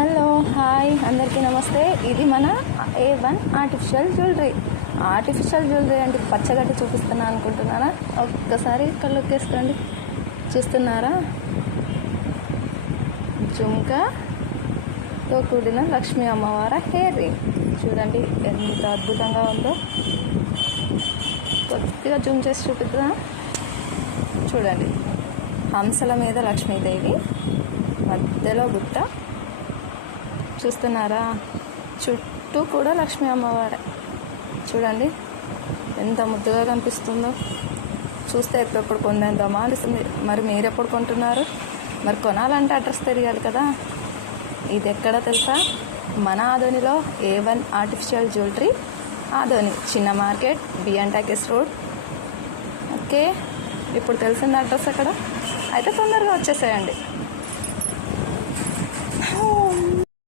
Hello hi అందరికీ నమస్తే. ఇది మన A1 ఆర్టిఫిషియల్ జ్యువెలరీ అంటే పచ్చగడ్డి చూపిస్తున్నా అనుకుంటున్నారా? ఒక్కసారి కళ్ళొకి వేసుకోండి. చూస్తున్నారా? జుంకాతో కూడిన లక్ష్మీ అమ్మవారి హెయిర్ రింగ్ చూడండి ఎంత అద్భుతంగా ఉందో. కొద్దిగా జూమ్ చేసి చూపిద్దా? చూడండి, హంసల మీద లక్ష్మీదేవి, మధ్యలో బుట్ట. చూస్తున్నారా? చుట్టూ కూడా లక్ష్మీ అమ్మవారే. చూడండి ఎంత ముద్దుగా కనిపిస్తుందో. చూస్తే ఎప్పుడెప్పుడు కొందేద్దామా అనిపిస్తుంది. మరి మీరు ఎప్పుడు కొంటున్నారు? మరి కొనాలంటే అడ్రస్ తెలియాలి కదా. ఇది ఎక్కడ తెలుసా? మన ఆదోనిలో A1 ఆర్టిఫిషియల్ జ్యువెలరీ, ఆదోని చిన్న మార్కెట్, బిఎన్ రోడ్. ఓకే, ఇప్పుడు తెలిసింది అడ్రస్ ఎక్కడ? అయితే తొందరగా వచ్చేసేయండి.